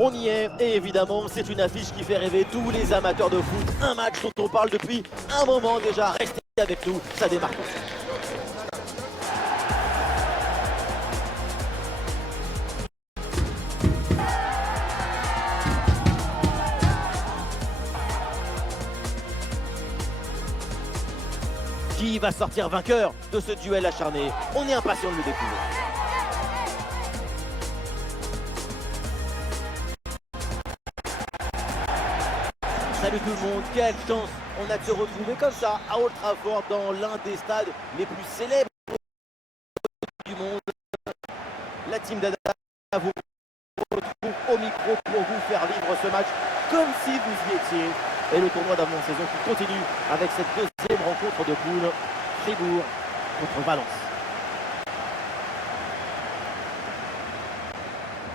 On y est, et évidemment, c'est une affiche qui fait rêver tous les amateurs de foot. Un match dont on parle depuis un moment déjà. Restez avec nous, ça démarre. Qui va sortir vainqueur de ce duel acharné? On est impatient de le découvrir. Salut tout le monde, quelle chance on a de se retrouver comme ça à Old Trafford dans l'un des stades les plus célèbres du monde. La team d'Ada vous retrouve au micro pour vous faire vivre ce match comme si vous y étiez. Et le tournoi d'avant-saison qui continue avec cette deuxième rencontre de poule, Fribourg contre Valence.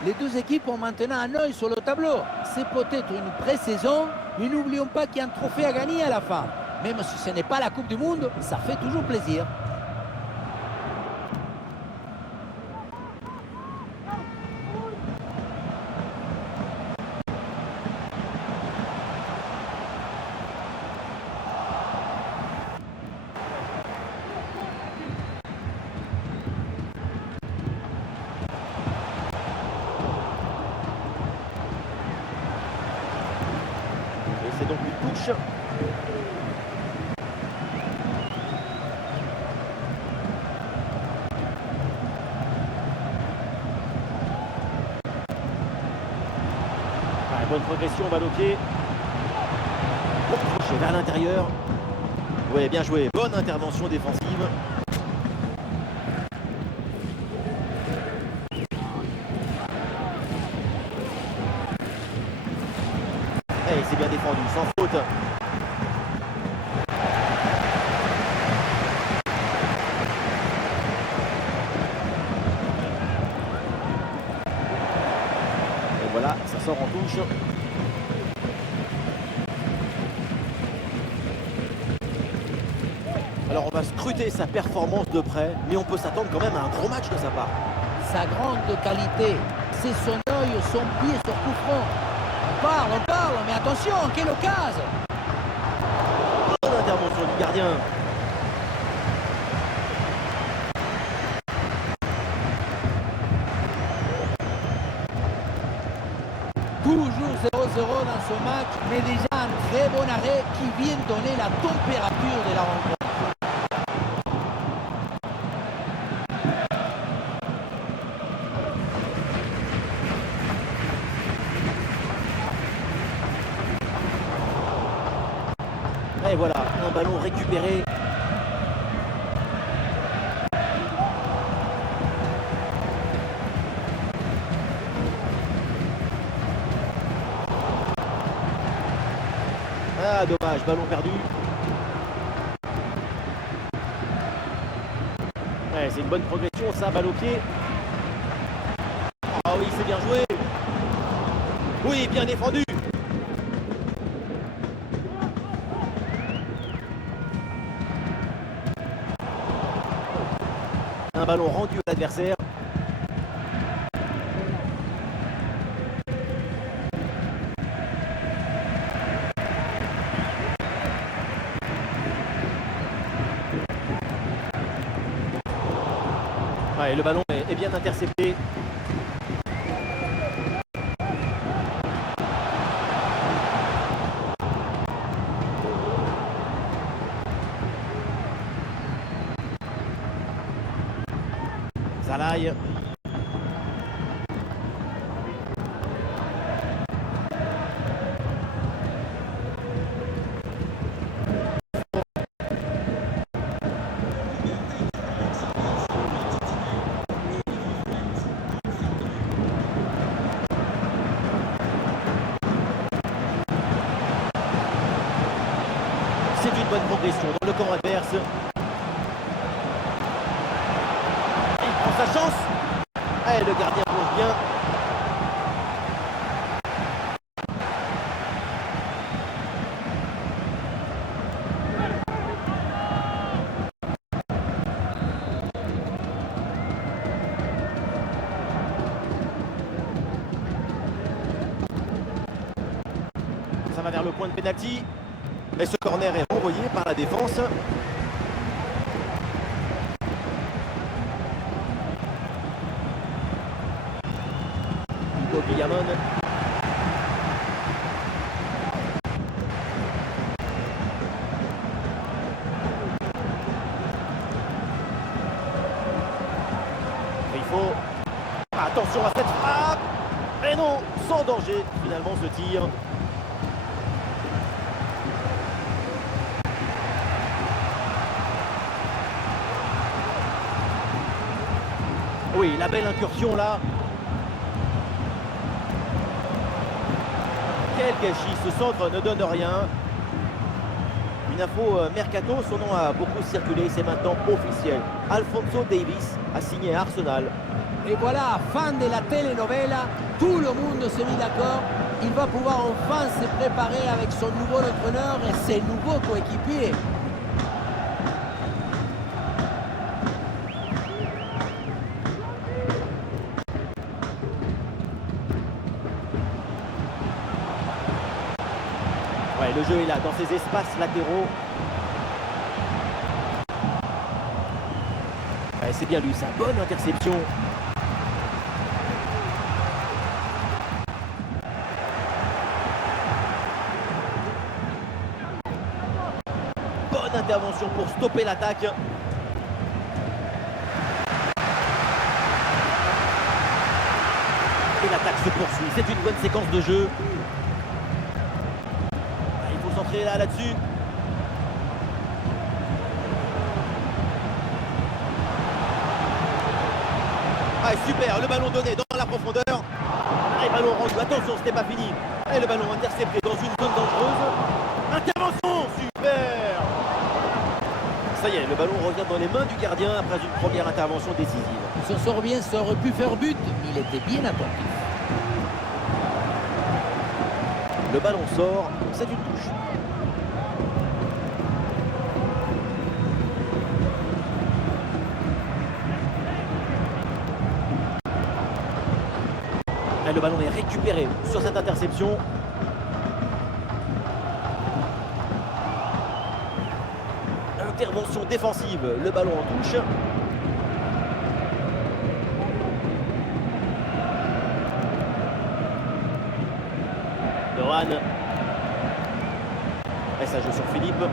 Les deux équipes ont maintenant un œil sur le tableau. C'est peut-être une pré-saison, mais n'oublions pas qu'il y a un trophée à gagner à la fin. Même si ce n'est pas la Coupe du Monde, ça fait toujours plaisir. C'est donc une touche. Bonne progression, balle au pied. Pour toucher vers l'intérieur. Oui, bien joué. Bonne intervention défensive. Et c'est bien défendu, sans faute. Et voilà, ça sort en touche. Alors on va scruter sa performance de près, mais on peut s'attendre quand même à un gros match de sa part. Sa grande qualité, c'est son œil, son pied sur coup franc. On parle, mais attention, quelle occasion! Bonne intervention du gardien. Toujours 0-0 dans ce match, mais déjà un très bon arrêt qui vient donner la température de la rencontre. Et voilà, un ballon récupéré. Ah, dommage, ballon perdu. Ouais, c'est une bonne progression, ça, balle au pied. Ah oui, c'est bien joué. Oui, bien défendu. Un ballon rendu à l'adversaire. Ouais, le ballon est bien intercepté. Zalaï. C'est une bonne progression dans le camp adverse. Il prend sa chance. Et le gardien plonge bien. va vers le point de pénalty. Et ce corner est renvoyé par la défense. Hugo Guillamon. Attention à cette frappe. Et non, sans danger finalement ce tir. Oui, la belle incursion là. Quel gâchis, ce centre ne donne rien. Une info mercato, son nom a beaucoup circulé, c'est maintenant officiel. Alphonso Davies a signé à Arsenal. Et voilà, fin de la telenovela, tout le monde s'est mis d'accord. Il va pouvoir enfin se préparer avec son nouveau entraîneur et ses nouveaux coéquipiers. Ouais, le jeu est là, dans ces espaces latéraux. Ouais, c'est bien lui, sa bonne interception. Bonne intervention pour stopper l'attaque. Et l'attaque se poursuit, c'est une bonne séquence de jeu. Il faut centrer là-dessus. Ah, super, le ballon donné dans la profondeur. Et ballon rendu, attention, ce n'est pas fini. Et le ballon intercepté dans une zone dangereuse. Intervention, super. Ça y est, le ballon revient dans les mains du gardien après une première intervention décisive. Il s'en sort bien, ça aurait pu faire but, mais il était bien attentif. Le ballon sort, c'est une touche. Et le ballon est récupéré sur cette interception. Intervention défensive, le ballon en touche. Dohan. Et ça joue sur Philippe.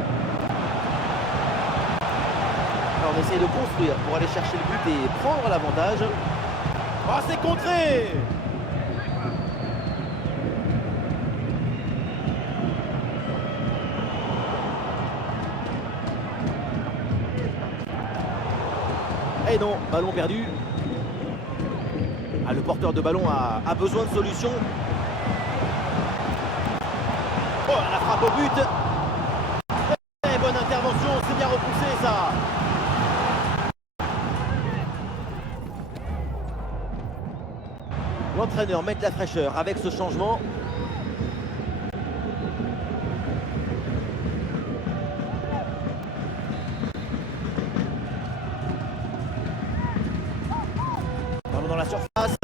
Alors on essaie de construire pour aller chercher le but et prendre l'avantage. Oh, c'est contré! Et non, ballon perdu. Ah, le porteur de ballon a besoin de solution. Oh, la frappe au but. Très bonne intervention, c'est bien repoussé ça. L'entraîneur met de la fraîcheur avec ce changement. Dans la surface.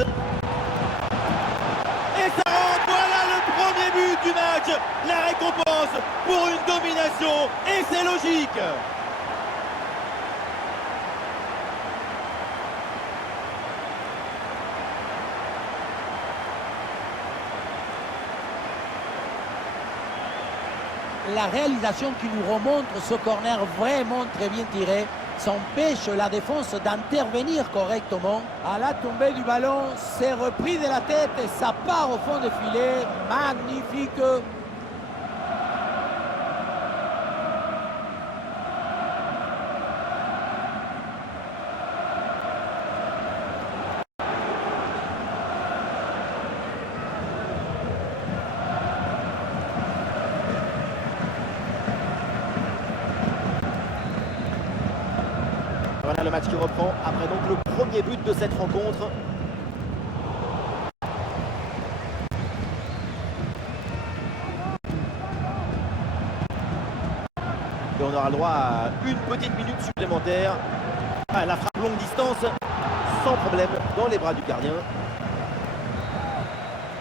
Et ça rentre, voilà le premier but du match. La récompense pour une domination. Et c'est logique. La réalisation qui nous remontre ce corner vraiment très bien tiré, ça empêche la défense d'intervenir correctement. À la tombée du ballon, c'est repris de la tête et ça part au fond du filet. Magnifique! Voilà le match qui reprend après donc le premier but de cette rencontre. Et on aura le droit à une petite minute supplémentaire. Ah, la frappe longue distance, sans problème, dans les bras du gardien.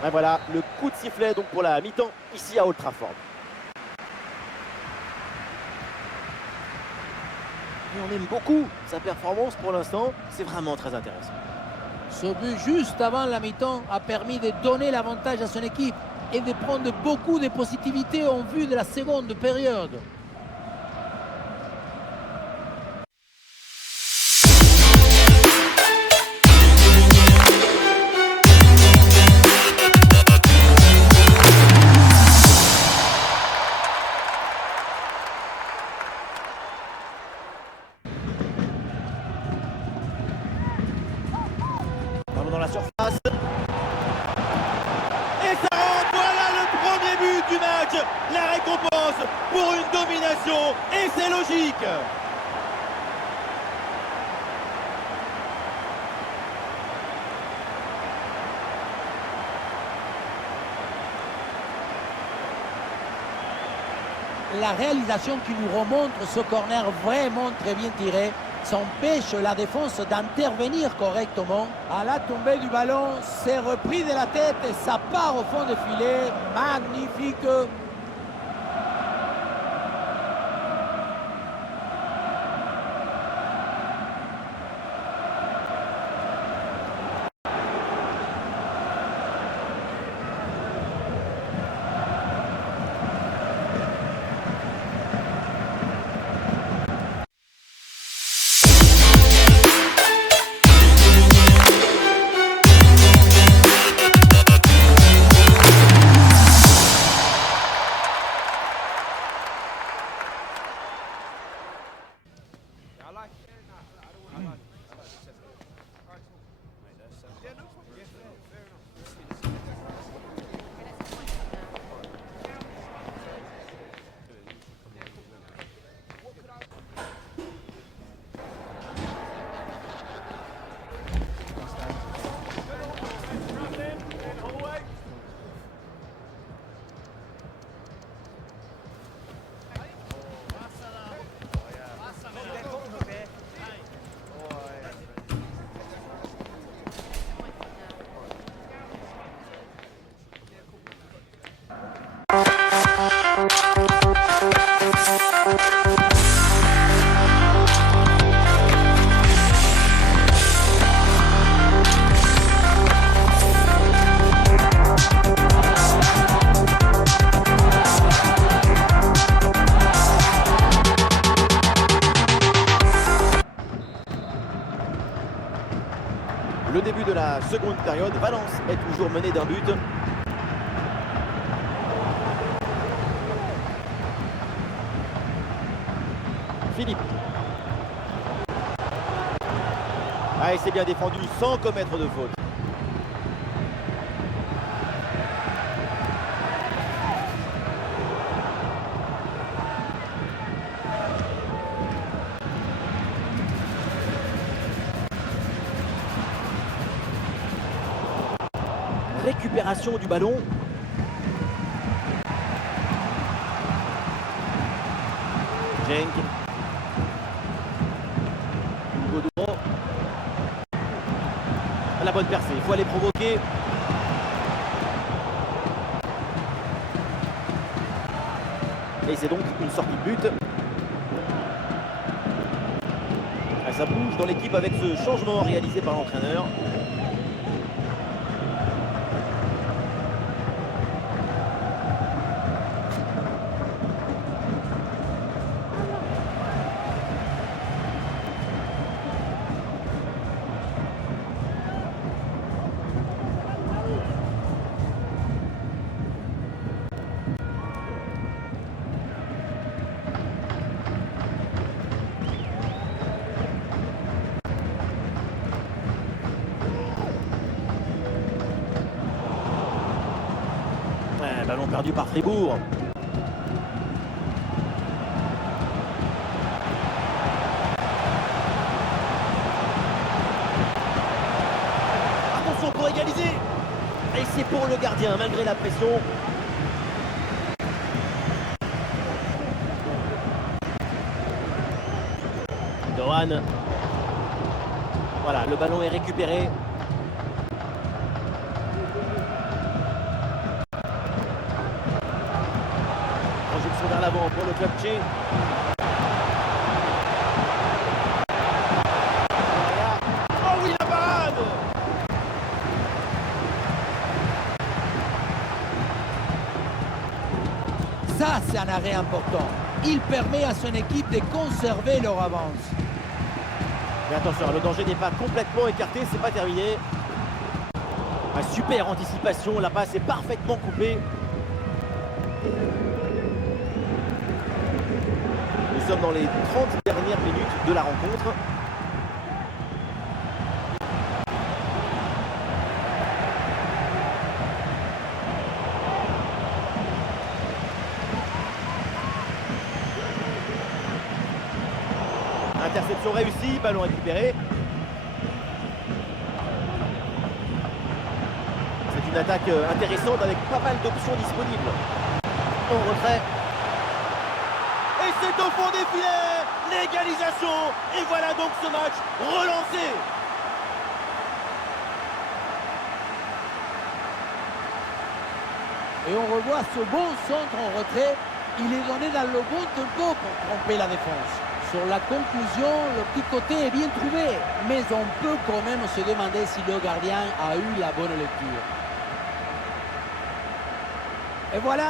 Et voilà le coup de sifflet donc pour la mi-temps ici à Old Trafford. Et on aime beaucoup sa performance pour l'instant, c'est vraiment très intéressant. Ce but juste avant la mi-temps a permis de donner l'avantage à son équipe et de prendre beaucoup de positivité en vue de la seconde période. Ballon dans la surface. Et ça rentre, voilà le premier but du match. La récompense pour une domination, et c'est logique. La réalisation qui nous remontre ce corner vraiment très bien tiré, ça empêche la défense d'intervenir correctement. À la tombée du ballon, c'est repris de la tête et ça part au fond du filet. Magnifique! Le début de la seconde période, Valence est toujours mené d'un but. Philippe. Ah, et c'est bien défendu sans commettre de faute. Récupération du ballon. Genk. Godot. La bonne percée, il faut aller provoquer. Et c'est donc une sortie de but. Ça bouge dans l'équipe avec ce changement réalisé par l'entraîneur. Ballon perdu par Fribourg. Attention pour égaliser. Et c'est pour le gardien malgré la pression. Dohan. Voilà, le ballon est récupéré. devant pour le club tché. Oh oui, la parade! Ça, c'est un arrêt important. Il permet à son équipe de conserver leur avance. Mais attention, le danger n'est pas complètement écarté, c'est pas terminé. Super anticipation, la passe est parfaitement coupée. Nous sommes dans les 30 dernières minutes de la rencontre. Interception réussie, ballon récupéré. C'est une attaque intéressante avec pas mal d'options disponibles. En retrait. Et c'est au fond des filets, l'égalisation. Et voilà donc ce match relancé. Et on revoit ce bon centre en retrait. Il est donné dans le bon tempo pour tromper la défense. Sur la conclusion, le petit côté est bien trouvé. Mais on peut quand même se demander si le gardien a eu la bonne lecture. Et voilà,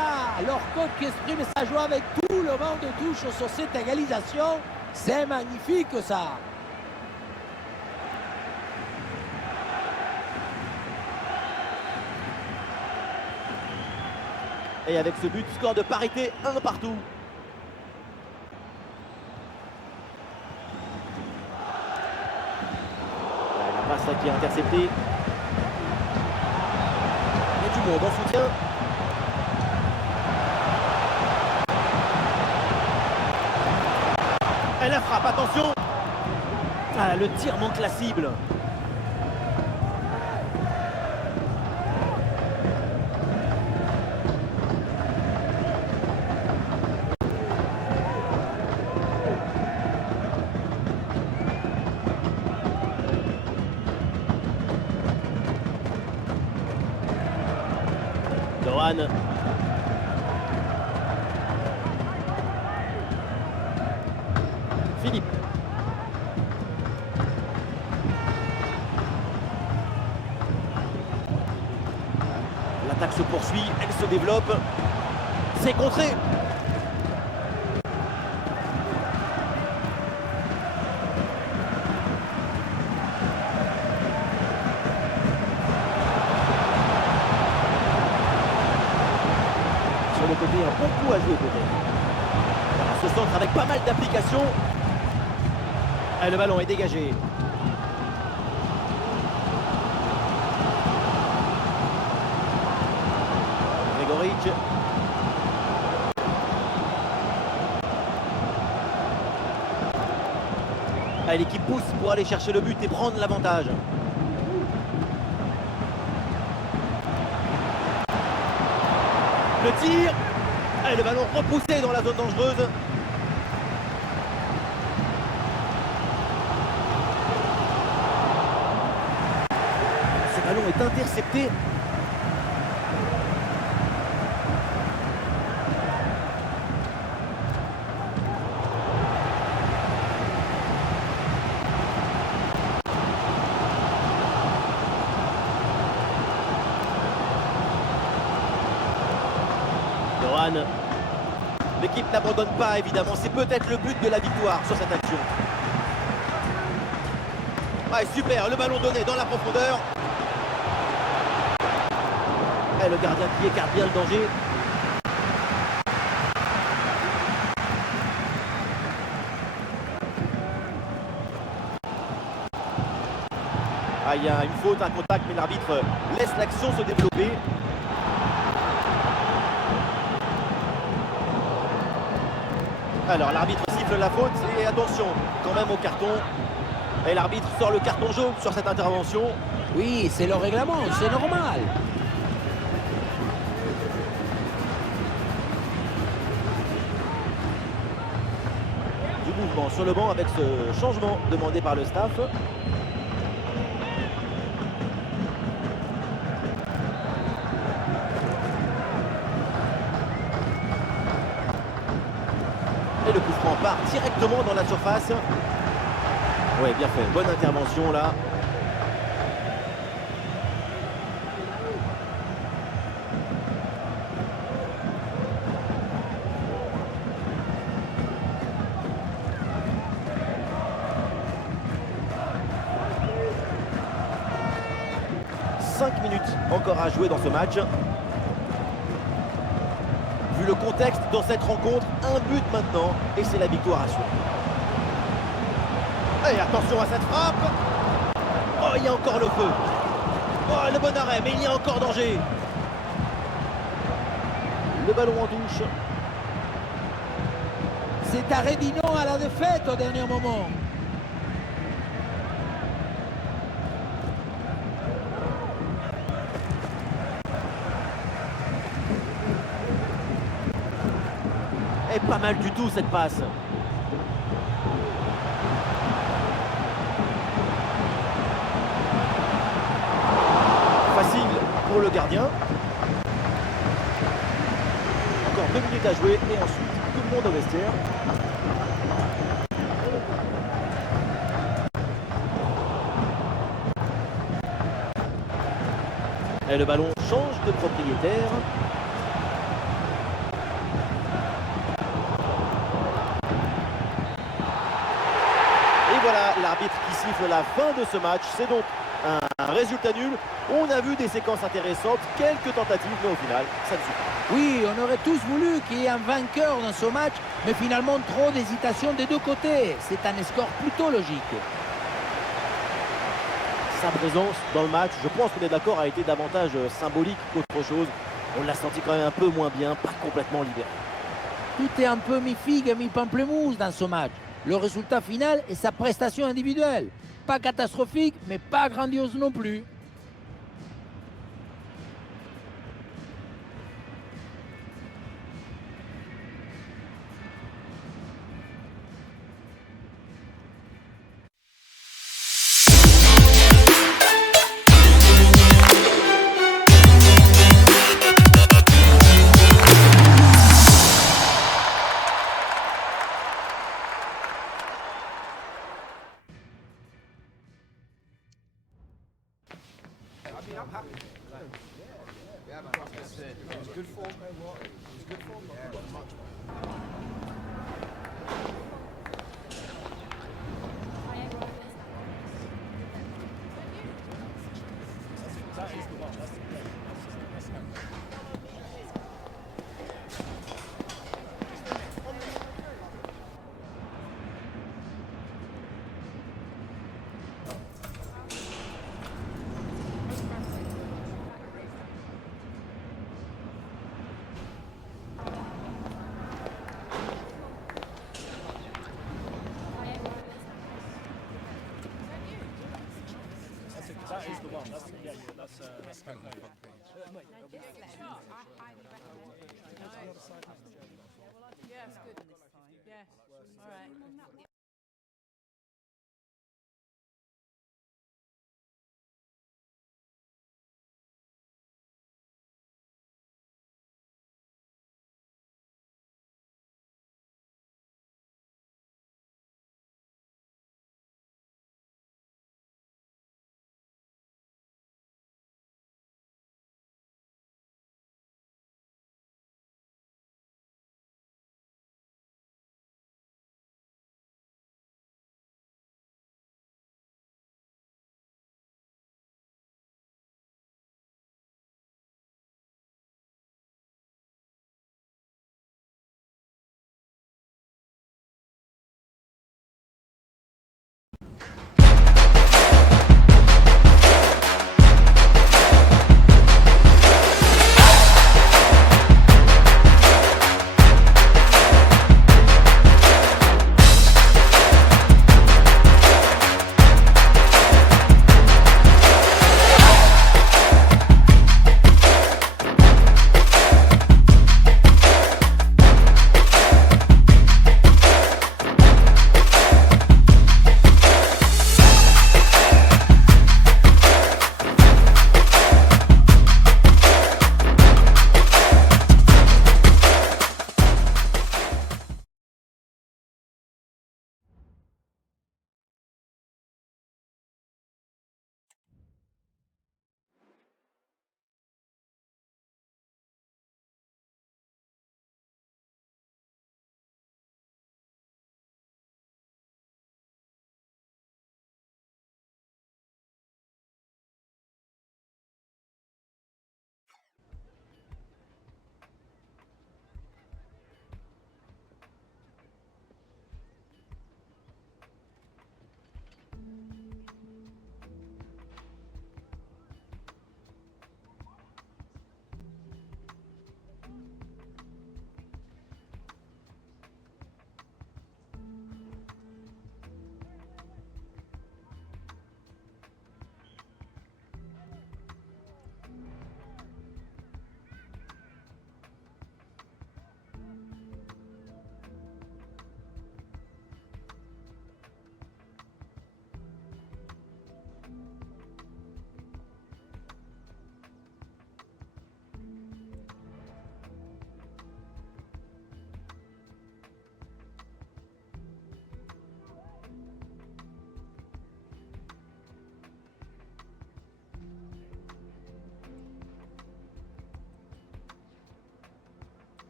leur coach qui exprime sa joie avec tout le vent de touche sur cette égalisation. C'est magnifique ça. Et avec ce but, score de parité, 1 partout. La passe qui est interceptée. Il y a du monde en soutien. Et la frappe, attention. Ah, le tir manque la cible. Dohan. Philippe. L'attaque se poursuit, elle se développe. C'est contré. Sur le côté, un bon coup à jouer peut-être. Voilà, ce centre avec pas mal d'applications. Et le ballon est dégagé. Gregoric. Ah, l'équipe pousse pour aller chercher le but et prendre l'avantage. Le tir. Et le ballon repoussé dans la zone dangereuse. Ce ballon est intercepté. Dohan. L'équipe n'abandonne pas évidemment, c'est peut-être le but de la victoire sur cette action. Ah, super, le ballon donné dans la profondeur. Et le gardien qui écarte bien le danger. Ah, il y a une faute, un contact, mais l'arbitre laisse l'action se développer. Alors l'arbitre siffle la faute et attention quand même au carton. Et l'arbitre sort le carton jaune sur cette intervention. Oui, c'est le règlement, c'est normal. Du mouvement sur le banc avec ce changement demandé par le staff. prend part directement dans la surface. Ouais, bien fait. Bonne intervention là. Minutes encore à jouer dans ce match. Vu le contexte dans cette rencontre, un but maintenant et c'est la victoire assurée. Et attention à cette frappe. Oh, il y a encore le feu. Oh, le bon arrêt, mais il y a encore danger. Le ballon en touche. Cet arrêt dit non à la défaite au dernier moment. Et pas mal du tout cette passe. Facile pour le gardien. Encore 2 minutes à jouer et ensuite tout le monde au vestiaire. Et le ballon change de propriétaire. Et voilà l'arbitre qui siffle la fin de ce match. C'est donc un résultat nul. On a vu des séquences intéressantes, quelques tentatives, mais au final, ça ne suffit pas. Oui, on aurait tous voulu qu'il y ait un vainqueur dans ce match, mais finalement trop d'hésitation des deux côtés. C'est un score plutôt logique. Sa présence dans le match, je pense qu'on est d'accord, a été davantage symbolique qu'autre chose. On l'a senti quand même un peu moins bien, pas complètement libéré. Tout est un peu mi-figue et mi-pamplemousse dans ce match. Le résultat final est sa prestation individuelle. Pas catastrophique, mais pas grandiose non plus. That is the one. That's kind of the front page. Yeah, it's good. Yeah. All right.